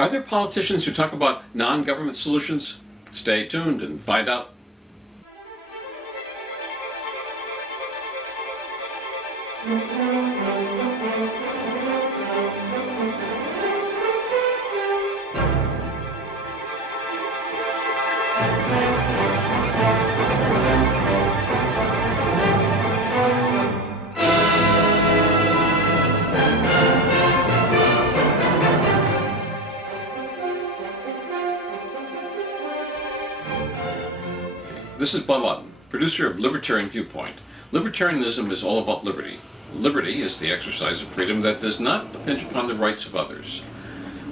Are there politicians who talk about non-government solutions? Stay tuned and find out. This is Bob Odden, producer of Libertarian Viewpoint. Libertarianism is all about liberty. Liberty is the exercise of freedom that does not impinge upon the rights of others.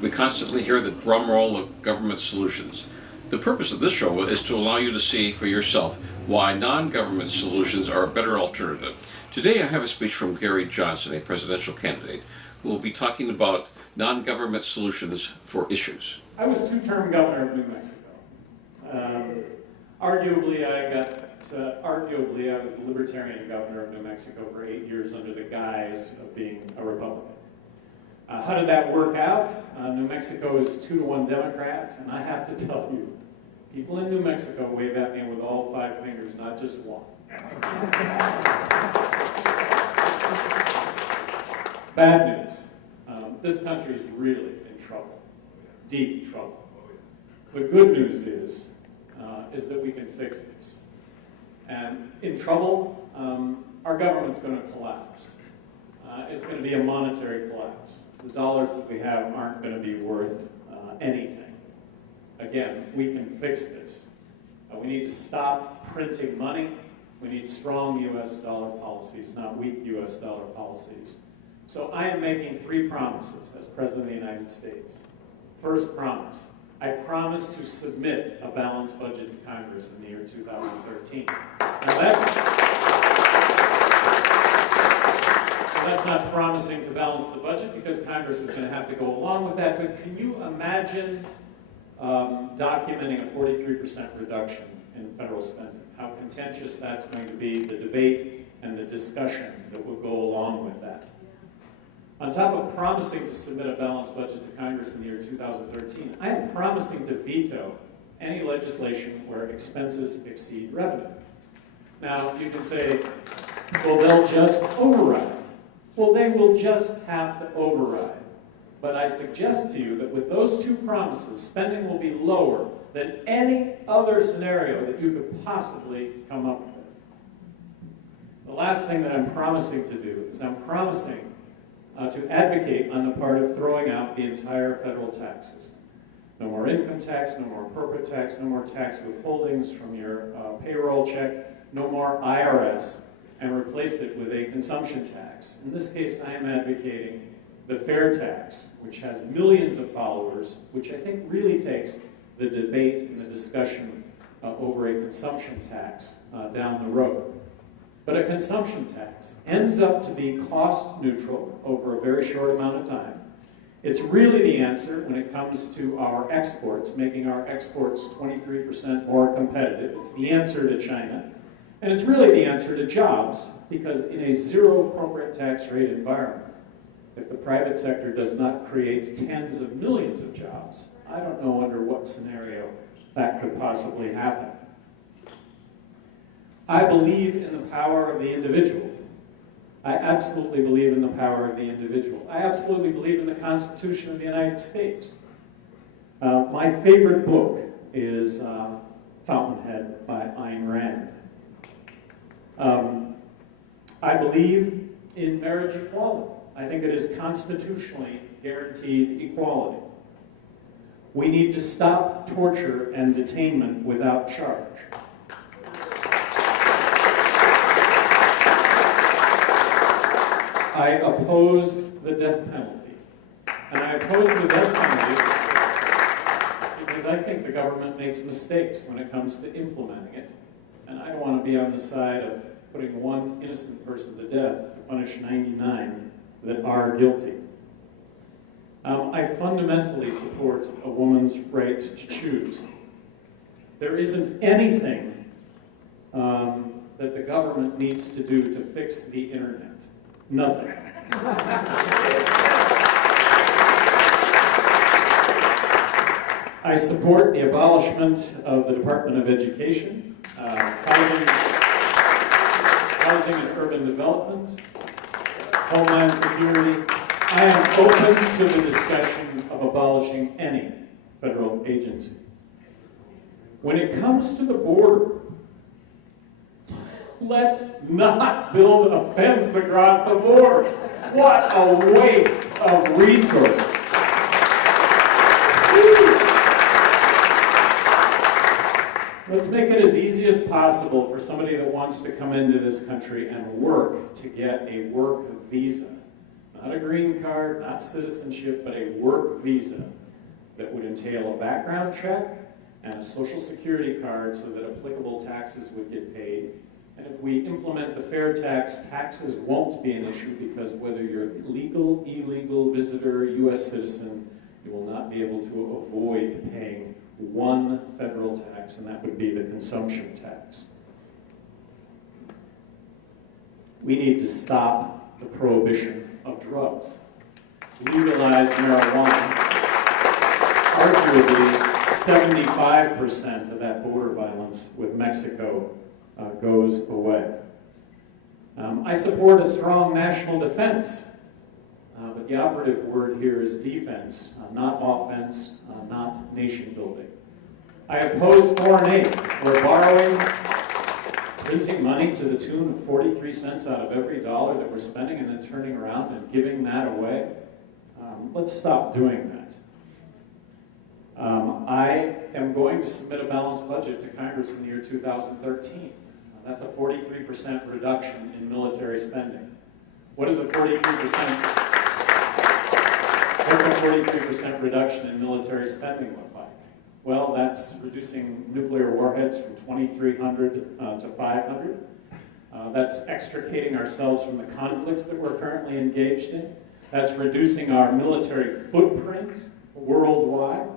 We constantly hear the drum roll of government solutions. The purpose of this show is to allow you to see for yourself why non-government solutions are a better alternative. Today I have a speech from Gary Johnson, a presidential candidate, who will be talking about non-government solutions for issues. I was two-term governor of New Mexico. Arguably, I was the Libertarian governor of New Mexico for 8 years under the guise of being a Republican. How did that work out? New Mexico is 2-to-1 Democrat, and I have to tell you, people in New Mexico wave at me with all 5 fingers, not just one. Bad news. This country is really in trouble, deep trouble. The good news is that we can fix this. And in trouble, our government's going to collapse. It's going to be a monetary collapse. The dollars that we have aren't going to be worth anything. Again, we can fix this. We need to stop printing money. We need strong U.S. dollar policies, not weak U.S. dollar policies. So I am making 3 promises as President of the United States. First promise. I promise to submit a balanced budget to Congress in the year 2013. Now that's not promising to balance the budget because Congress is going to have to go along with that, but can you imagine documenting a 43% reduction in federal spending? How contentious that's going to be, the debate and the discussion that will go along with that. On top of promising to submit a balanced budget to Congress in the year 2013, I am promising to veto any legislation where expenses exceed revenue. Now, you can say, well, they'll just override. Well, they will just have to override. But I suggest to you that with those 2 promises, spending will be lower than any other scenario that you could possibly come up with. The last thing that I'm promising to do is I'm promising to advocate on the part of throwing out the entire federal tax system. No more income tax, no more corporate tax, no more tax withholdings from your payroll check, no more IRS, and replace it with a consumption tax. In this case, I am advocating the fair tax, which has millions of followers, which I think really takes the debate and the discussion over a consumption tax down the road. But a consumption tax ends up to be cost neutral over a very short amount of time. It's really the answer when it comes to our exports, making our exports 23% more competitive. It's the answer to China. And it's really the answer to jobs, because in a zero corporate tax rate environment, if the private sector does not create tens of millions of jobs, I don't know under what scenario that could possibly happen. I believe in the power of the individual. I absolutely believe in the power of the individual. I absolutely believe in the Constitution of the United States. My favorite book is Fountainhead by Ayn Rand. I believe in marriage equality. I think it is constitutionally guaranteed equality. We need to stop torture and detainment without charge. I oppose the death penalty. And I oppose the death penalty because I think the government makes mistakes when it comes to implementing it. And I don't want to be on the side of putting one innocent person to death to punish 99 that are guilty. I fundamentally support a woman's right to choose. There isn't anything that the government needs to do to fix the internet. Nothing. I support the abolishment of the Department of Education, housing and urban development, homeland security. I am open to the discussion of abolishing any federal agency. When it comes to the border, let's not build a fence across the border. What a waste of resources. Let's make it as easy as possible for somebody that wants to come into this country and work to get a work visa. Not a green card, not citizenship, but a work visa that would entail a background check and a social security card so that applicable taxes would get paid. And if we implement the fair tax, taxes won't be an issue because whether you're legal, illegal, visitor, U.S. citizen, you will not be able to avoid paying one federal tax, and that would be the consumption tax. We need to stop the prohibition of drugs. Legalize marijuana. Arguably, 75% of that border violence with Mexico goes away. I support a strong national defense, but the operative word here is defense, not offense, not nation building. I oppose foreign aid. We're borrowing, printing money to the tune of 43 cents out of every dollar that we're spending and then turning around and giving that away. Let's stop doing that. I am going to submit a balanced budget to Congress in the year 2013. That's a 43% reduction in military spending. What is a 43% reduction in military spending look like? Well, that's reducing nuclear warheads from 2,300 to 500. That's extricating ourselves from the conflicts that we're currently engaged in. That's reducing our military footprint worldwide.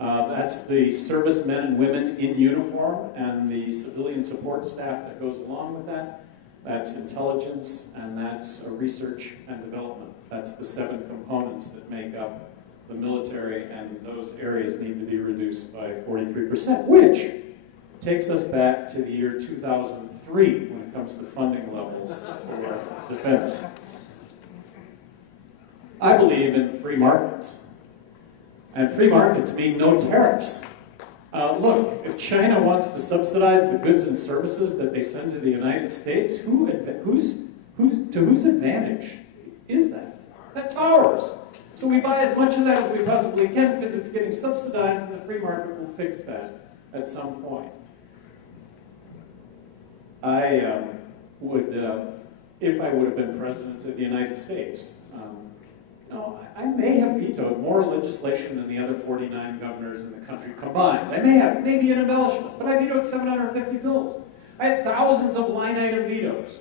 That's the servicemen and women in uniform and the civilian support staff that goes along with that. That's intelligence, and that's research and development. That's the 7 components that make up the military, and those areas need to be reduced by 43%, which takes us back to the year 2003 when it comes to funding levels for defense. I believe in free markets. And free markets mean no tariffs. Look, if China wants to subsidize the goods and services that they send to the United States, to whose advantage is that? That's ours. So we buy as much of that as we possibly can because it's getting subsidized, and the free market will fix that at some point. I would, if I would have been president of the United States, I may have vetoed more legislation than the other 49 governors in the country combined. I may have, maybe an embellishment, but I vetoed 750 bills. I had thousands of line item vetoes.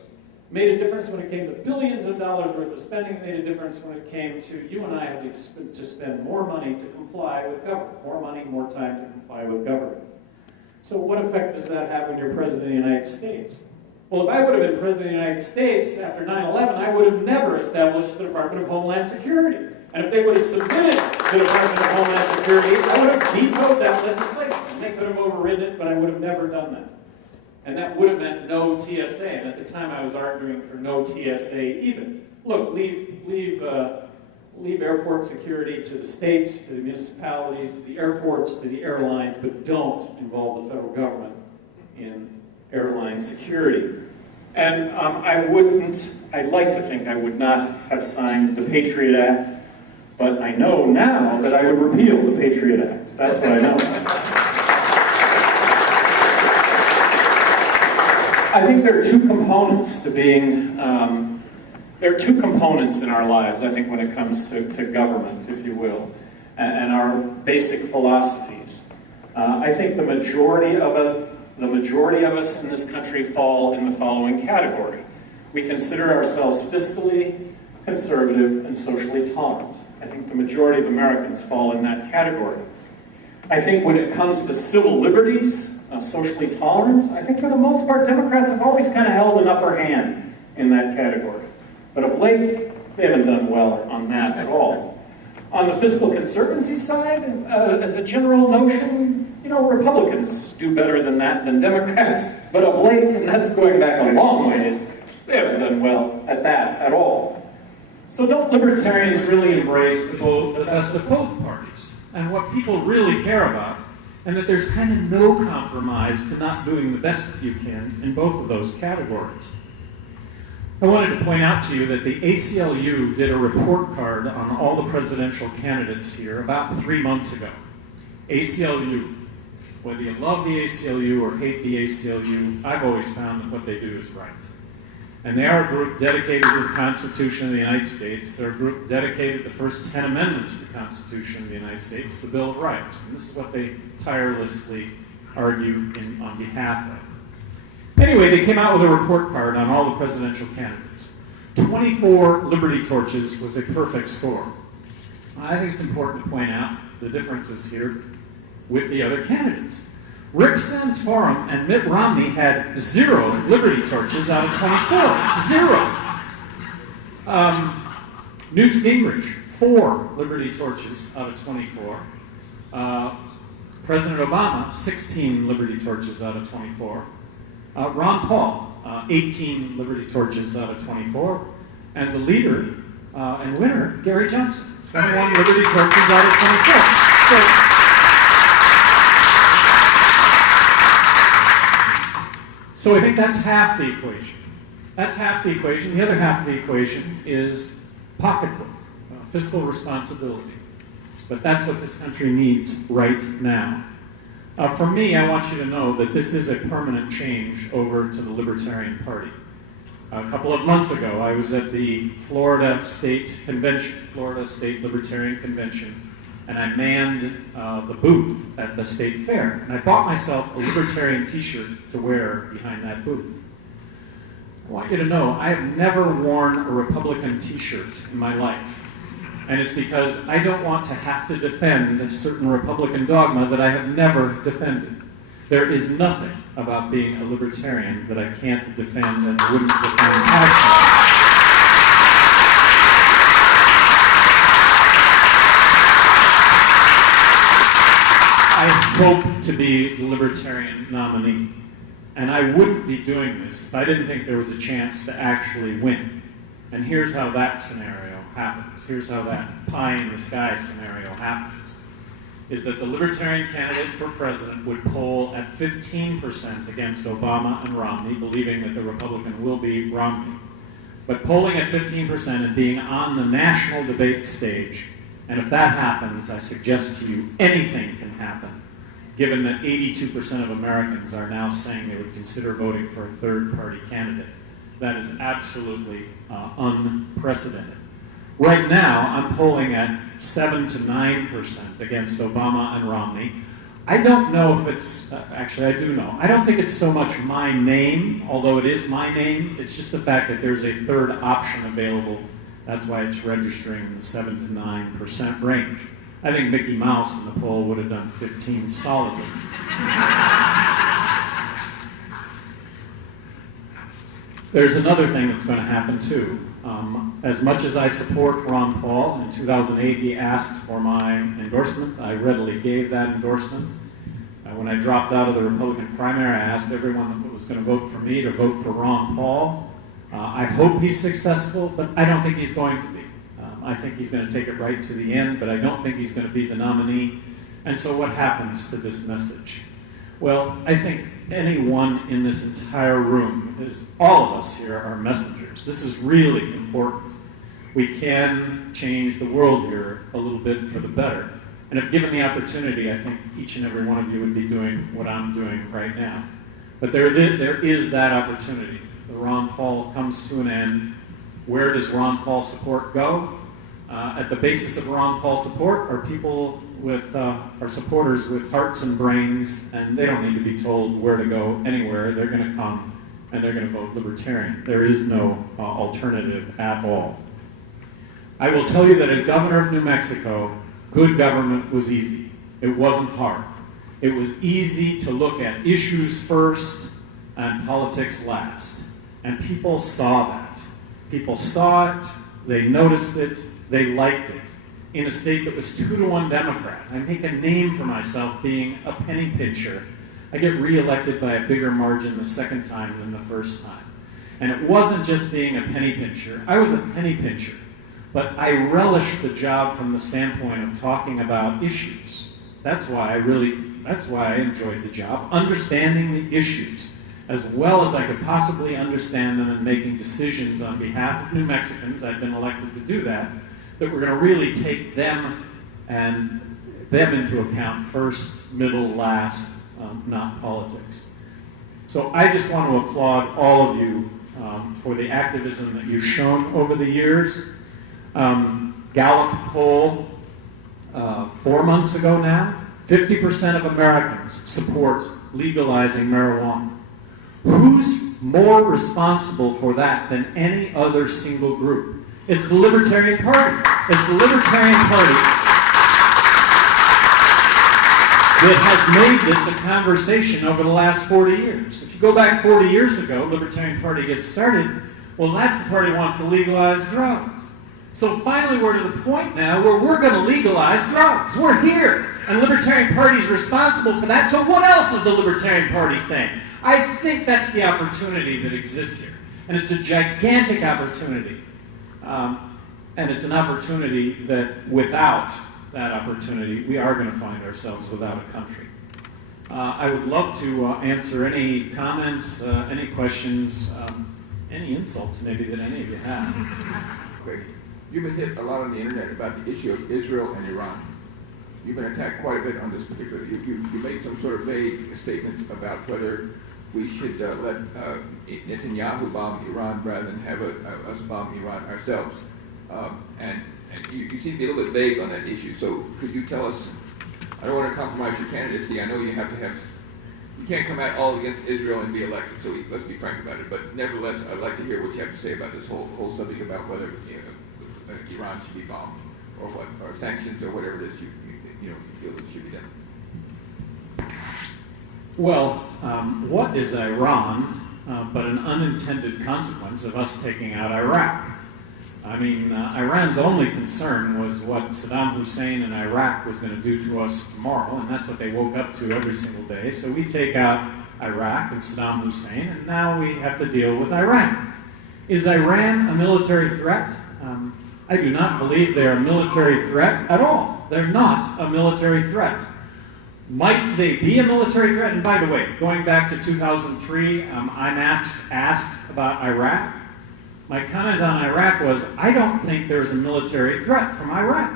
Made a difference when it came to billions of dollars worth of spending. It made a difference when it came to you and I having to spend more money to comply with government. More money, more time to comply with government. So what effect does that have when you're president of the United States? Well, if I would have been president of the United States after 9/11, I would have never established the Department of Homeland Security. And if they would have submitted the Department of Homeland Security, I would have vetoed that legislation. And they could have overridden it, but I would have never done that. And that would have meant no TSA. And at the time, I was arguing for no TSA either. Look, leave airport security to the states, to the municipalities, to the airports, to the airlines, but don't involve the federal government in airline security. And I'd like to think I would not have signed the Patriot Act, but I know now that I would repeal the Patriot Act. That's what I know. I think there are two components to being, there are two components in our lives, I think, when it comes to government, if you will, and our basic philosophies. I think the majority of us in this country fall in the following category. We consider ourselves fiscally conservative and socially tolerant. I think the majority of Americans fall in that category. I think when it comes to civil liberties, socially tolerant, I think for the most part, Democrats have always kind of held an upper hand in that category. But of late, they haven't done well on that at all. On the fiscal conservancy side, as a general notion, Republicans do better than that than Democrats, but of late, and that's going back a long ways, they haven't done well at that at all. So don't libertarians really embrace the best of both parties and what people really care about, and that there's kind of no compromise to not doing the best that you can in both of those categories? I wanted to point out to you that the ACLU did a report card on all the presidential candidates here about 3 months ago. ACLU, whether you love the ACLU or hate the ACLU, I've always found that what they do is right. And they are a group dedicated to the Constitution of the United States. They're a group dedicated to the first 10 amendments to the Constitution of the United States, the Bill of Rights. And this is what they tirelessly argue on behalf of. Anyway, they came out with a report card on all the presidential candidates. 24 Liberty Torches was a perfect score. I think it's important to point out the differences here with the other candidates. Rick Santorum and Mitt Romney had 0 Liberty Torches out of 24. 0. Newt Gingrich, 4 Liberty Torches out of 24. President Obama, 16 Liberty Torches out of 24. Ron Paul, 18 Liberty Torches out of 24. And the leader and winner, Gary Johnson, 21 Liberty Torches out of 24. So I think that's half the equation. That's half the equation. The other half of the equation is pocketbook, fiscal responsibility. But that's what this country needs right now. For me, I want you to know that this is a permanent change over to the Libertarian Party. A couple of months ago, I was at the Florida State Convention, Florida State Libertarian Convention, and I manned the booth at the state fair. And I bought myself a Libertarian t-shirt to wear behind that booth. I want you to know, I have never worn a Republican t-shirt in my life. And it's because I don't want to have to defend a certain Republican dogma that I have never defended. There is nothing about being a libertarian that I can't defend and wouldn't defend passionately. I hope to be the Libertarian nominee. And I wouldn't be doing this if I didn't think there was a chance to actually win. And here's how that scenario happens. Here's how that pie in the sky scenario happens. Is that the Libertarian candidate for president would poll at 15% against Obama and Romney, believing that the Republican will be Romney. But polling at 15% and being on the national debate stage, and if that happens, I suggest to you anything can happen, given that 82% of Americans are now saying they would consider voting for a third-party candidate. That is absolutely unprecedented. Right now, I'm polling at 7 to 9% against Obama and Romney. I don't know if it's, actually I do know. I don't think it's so much my name, although it is my name. It's just the fact that there's a third option available. That's why it's registering in the 7 to 9% range. I think Mickey Mouse in the poll would have done 15 solidly. There's another thing that's going to happen too. As much as I support Ron Paul, in 2008 he asked for my endorsement. I readily gave that endorsement. When I dropped out of the Republican primary, I asked everyone that was going to vote for me to vote for Ron Paul. I hope he's successful, but I don't think he's going to be. I think he's going to take it right to the end, but I don't think he's going to be the nominee. And so what happens to this message? Well, I think anyone in this entire room, all of us here are messengers. This is really important. We can change the world here a little bit for the better. And if given the opportunity, I think each and every one of you would be doing what I'm doing right now. But there is that opportunity. The Ron Paul comes to an end. Where does Ron Paul support go? At the basis of Ron Paul support are people are supporters with hearts and brains, and they don't need to be told where to go anywhere. They're going to come and they're going to vote Libertarian. There is no alternative at all. I will tell you that as governor of New Mexico, good government was easy. It wasn't hard. It was easy to look at issues first and politics last. And people saw that. People saw it, they noticed it, they liked it. in a state that was 2-to-1 Democrat. I make a name for myself being a penny pincher. I get reelected by a bigger margin the second time than the first time. And it wasn't just being a penny pincher. I was a penny pincher, but I relished the job from the standpoint of talking about issues. That's why I enjoyed the job, understanding the issues as well as I could possibly understand them and making decisions on behalf of New Mexicans. I've been elected to do that we're going to really take them into account first, middle, last, not politics. So I just want to applaud all of you for the activism that you've shown over the years. Gallup poll 4 months ago now, 50% of Americans support legalizing marijuana. Who's more responsible for that than any other single group? It's the Libertarian Party. It's the Libertarian Party that has made this a conversation over the last 40 years. If you go back 40 years ago, Libertarian Party gets started, well, that's the party that wants to legalize drugs. So finally we're to the point now where we're going to legalize drugs. We're here. And the Libertarian Party is responsible for that. So what else is the Libertarian Party saying? I think that's the opportunity that exists here. And it's a gigantic opportunity. And it's an opportunity that without that opportunity, we are going to find ourselves without a country. I would love to answer any comments, any questions, any insults maybe that any of you have. Quick. You've been hit a lot on the internet about the issue of Israel and Iran. You've been attacked quite a bit on this particular. You made some sort of vague statements about whether we should let Netanyahu bomb Iran rather than have us bomb Iran ourselves. And you seem to be a little bit vague on that issue. So could you tell us? I don't want to compromise your candidacy. I know you have to have. You can't come out all against Israel and be elected. So let's be frank about it. But nevertheless, I'd like to hear what you have to say about this whole subject about whether Iran should be bombed or what, or sanctions or whatever it is you feel that should be done. Well, what is Iran but an unintended consequence of us taking out Iraq? I mean, Iran's only concern was what Saddam Hussein in Iraq was going to do to us tomorrow, and that's what they woke up to every single day. So we take out Iraq and Saddam Hussein, and now we have to deal with Iran. Is Iran a military threat? I do not believe they're a military threat at all. They're not a military threat. Might they be a military threat? And by the way, going back to 2003, I'm asked about Iraq. My comment on Iraq was, I don't think there's a military threat from Iraq.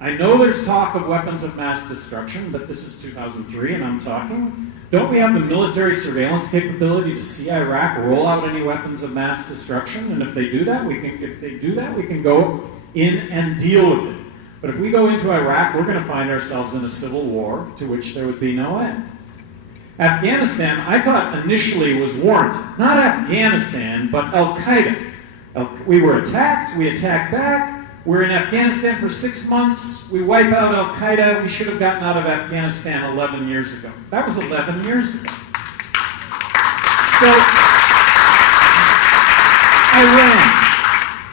I know there's talk of weapons of mass destruction, but this is 2003 and I'm talking. Don't we have the military surveillance capability to see Iraq roll out any weapons of mass destruction? And if they do that, we can go in and deal with it. But if we go into Iraq, we're going to find ourselves in a civil war to which there would be no end. Afghanistan, I thought initially was warranted. Not Afghanistan, but Al-Qaeda. We were attacked, we attacked back. We're in Afghanistan for 6 months. We wipe out Al-Qaeda. We should have gotten out of Afghanistan 11 years ago. That was 11 years ago. So, Iran.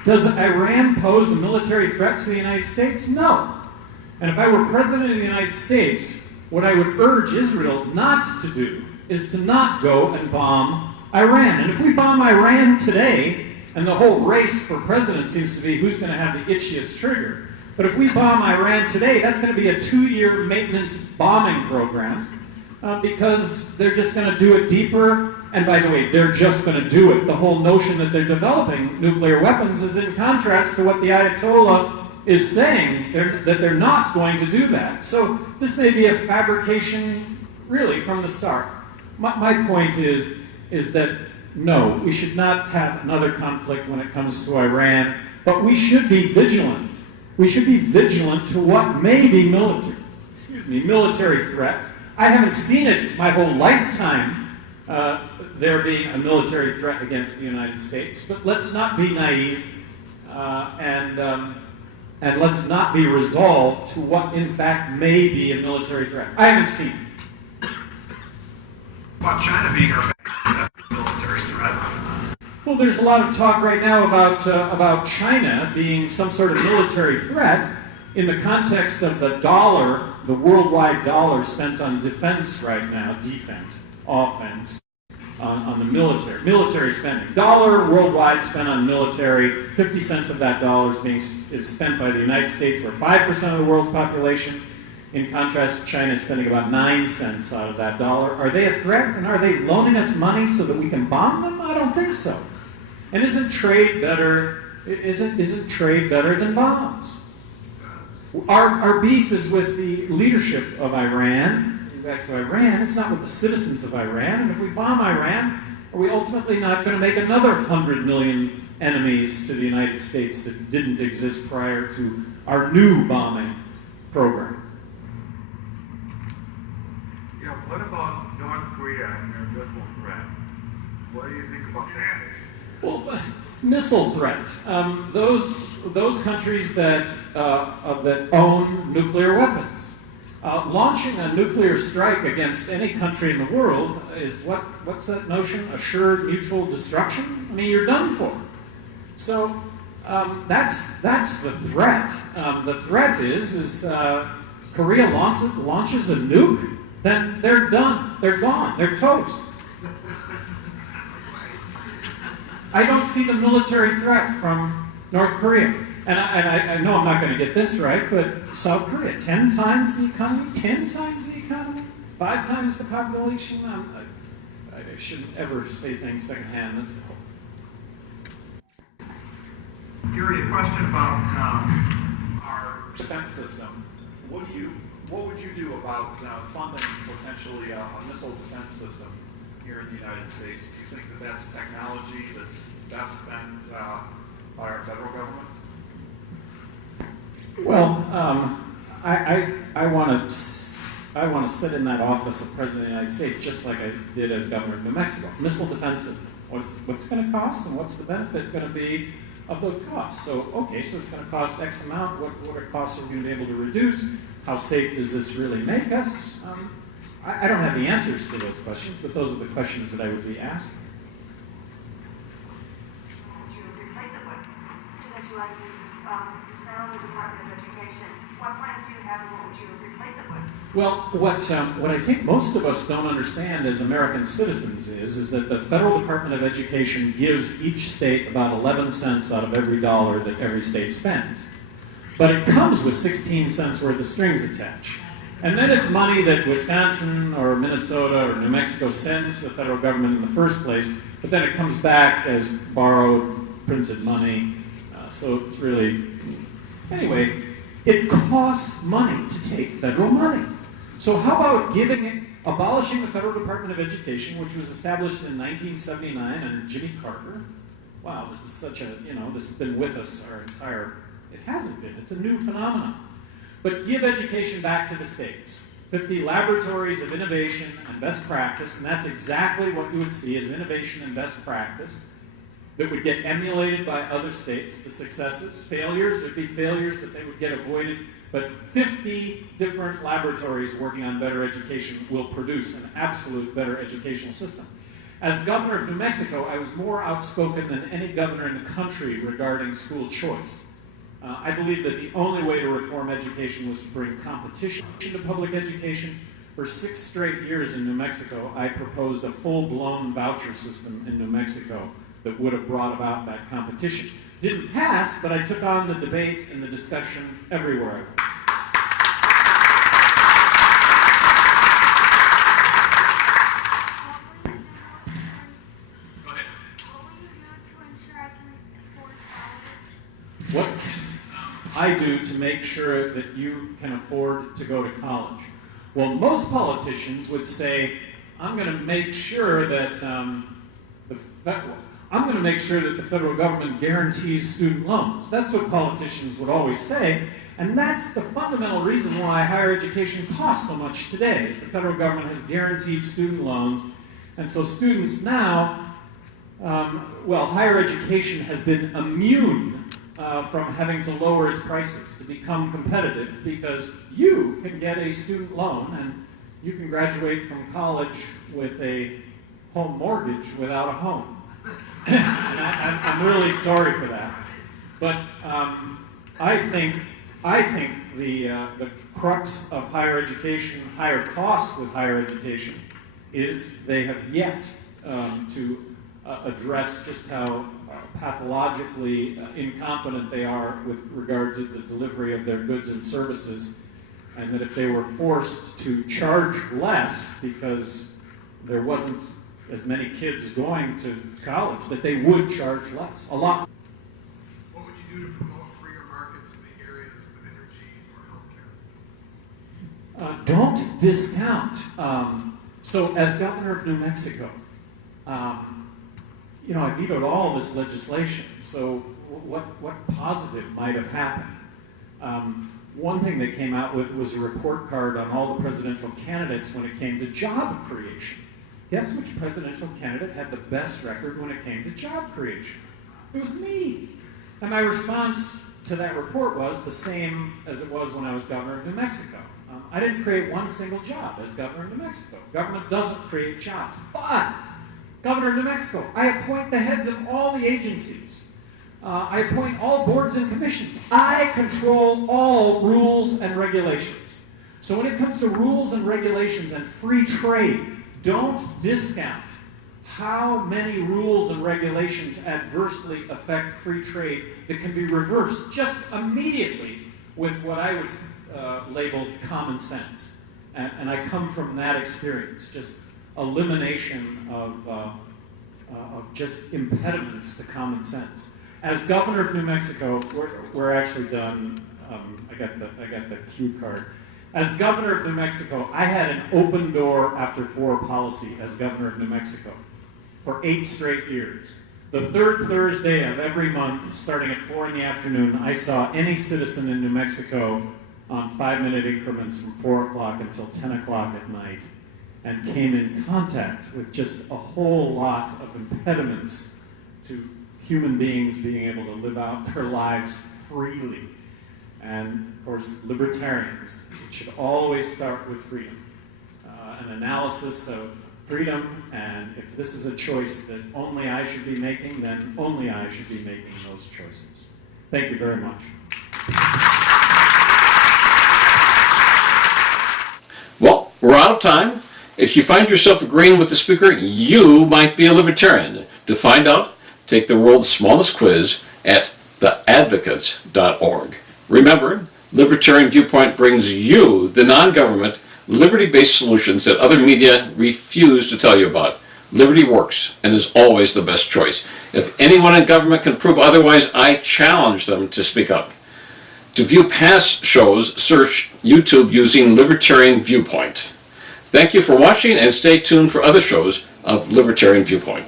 Does Iran pose a military threat to the United States? No. And if I were president of the United States, what I would urge Israel not to do is to not go and bomb Iran. And if we bomb Iran today, and the whole race for president seems to be who's going to have the itchiest trigger. But if we bomb Iran today, that's going to be a 2-year maintenance bombing program because they're just going to do it deeper. And by the way, they're just going to do it. The whole notion that they're developing nuclear weapons is in contrast to what the Ayatollah is saying, that they're not going to do that. So this may be a fabrication, really, from the start. My point is that no, we should not have another conflict when it comes to Iran, but we should be vigilant. We should be vigilant to what may be military threat. I haven't seen it my whole lifetime, there being a military threat against the United States, but let's not be naive and let's not be resolved to what in fact may be a military threat. I haven't seen it. About China being our military threat. Well, there's a lot of talk right now about China being some sort of military threat, in the context of the dollar, the worldwide dollar spent on defense right now, defense, offense, on the military spending. Dollar worldwide spent on military, 50 cents of that dollar is spent by the United States, or 5% of the world's population. In contrast, China is spending about 9 cents out of that dollar. Are they a threat, and are they loaning us money so that we can bomb them? I don't think so. And isn't trade better? Isn't trade better than bombs? Our beef is with the leadership of Iran. Back to Iran, it's not with the citizens of Iran. And if we bomb Iran, are we ultimately not going to make another 100 million enemies to the United States that didn't exist prior to our new bombing program? Yeah, what about North Korea and their missile threat? What do you think about that? Well, missile threat. Those countries that own nuclear weapons. Launching a nuclear strike against any country in the world is what's that notion? Assured mutual destruction? I mean, you're done for. So that's the threat. The threat is Korea launches a nuke, then they're done. They're gone. They're toast. I don't see the military threat from North Korea. And I know I'm not going to get this right, but South Korea, 10 times the economy, 10 times the economy, 5 times the population. I shouldn't ever say things secondhand. That's the whole. Gary, a question about our defense system. What would you do about funding potentially a missile defense system here in the United States? Do you think that that's technology that's best spent by our federal government? Well, I want to sit in that office of President of the United States just like I did as Governor of New Mexico. Missile defense system. What's going to cost, and what's the benefit going to be of the cost? So, okay, so it's going to cost X amount. What are costs are we going to be able to reduce? How safe does this really make us? I don't have the answers to those questions, but those are the questions that I would be asking. What you would replace it with? That you like to use federal Department of Education. What plans do you have, and what would you replace it with? Well, what I think most of us don't understand as American citizens is that the federal Department of Education gives each state about 11 cents out of every dollar that every state spends. But it comes with 16 cents worth of strings attached. And then it's money that Wisconsin or Minnesota or New Mexico sends to the federal government in the first place, but then it comes back as borrowed, printed money. So it's really, anyway, it costs money to take federal money. So how about abolishing the Federal Department of Education, which was established in 1979 under Jimmy Carter? Wow, this is such a, this has been with us our entire, it hasn't been, it's a new phenomenon. But give education back to the states. 50 laboratories of innovation and best practice, and that's exactly what you would see as innovation and best practice that would get emulated by other states. The successes, failures, there'd be failures, but they would get avoided. But 50 different laboratories working on better education will produce an absolute better educational system. As governor of New Mexico, I was more outspoken than any governor in the country regarding school choice. I believe that the only way to reform education was to bring competition to public education. For 6 straight years in New Mexico, I proposed a full-blown voucher system in New Mexico that would have brought about that competition. Didn't pass, but I took on the debate and the discussion everywhere I went. Go ahead. What will you do to ensure I can afford college? What I do to make sure that you can afford to go to college? Well, most politicians would say, I'm going to make sure that the federal government guarantees student loans. That's what politicians would always say, and that's the fundamental reason why higher education costs so much today, is the federal government has guaranteed student loans, and so students now, higher education has been immune from having to lower its prices to become competitive, because you can get a student loan and you can graduate from college with a home mortgage without a home. And I'm really sorry for that. But I think the crux of higher education, higher costs with higher education, is they have yet to address just how pathologically incompetent they are with regard to the delivery of their goods and services, and that if they were forced to charge less because there wasn't as many kids going to college, that they would charge less, a lot. What would you do to promote freer markets in the areas of energy or healthcare? Don't discount. So as governor of New Mexico, you know, I vetoed all this legislation. So what positive might have happened? One thing they came out with was a report card on all the presidential candidates when it came to job creation. Guess which presidential candidate had the best record when it came to job creation? It was me. And my response to that report was the same as it was when I was governor of New Mexico. I didn't create one single job as governor of New Mexico. Government doesn't create jobs. But, governor of New Mexico, I appoint the heads of all the agencies. I appoint all boards and commissions. I control all rules and regulations. So when it comes to rules and regulations and free trade, don't discount how many rules and regulations adversely affect free trade that can be reversed just immediately with what I would label common sense. And I come from that experience, just elimination of just impediments to common sense. As governor of New Mexico, we're actually done. I got the cue card. As governor of New Mexico, I had an open door after 4 policy as governor of New Mexico for 8 straight years. The 3rd Thursday of every month, starting at 4 in the afternoon, I saw any citizen in New Mexico on 5-minute increments from 4 o'clock until 10 o'clock at night, and came in contact with just a whole lot of impediments to human beings being able to live out their lives freely. And of course, libertarians, it should always start with freedom. An analysis of freedom, and if this is a choice that only I should be making, then only I should be making those choices. Thank you very much. Well, we're out of time. If you find yourself agreeing with the speaker, you might be a libertarian. To find out, take the world's smallest quiz at theadvocates.org. Remember, Libertarian Viewpoint brings you the non-government, liberty-based solutions that other media refuse to tell you about. Liberty works and is always the best choice. If anyone in government can prove otherwise, I challenge them to speak up. To view past shows, search YouTube using Libertarian Viewpoint. Thank you for watching, and stay tuned for other shows of Libertarian Viewpoint.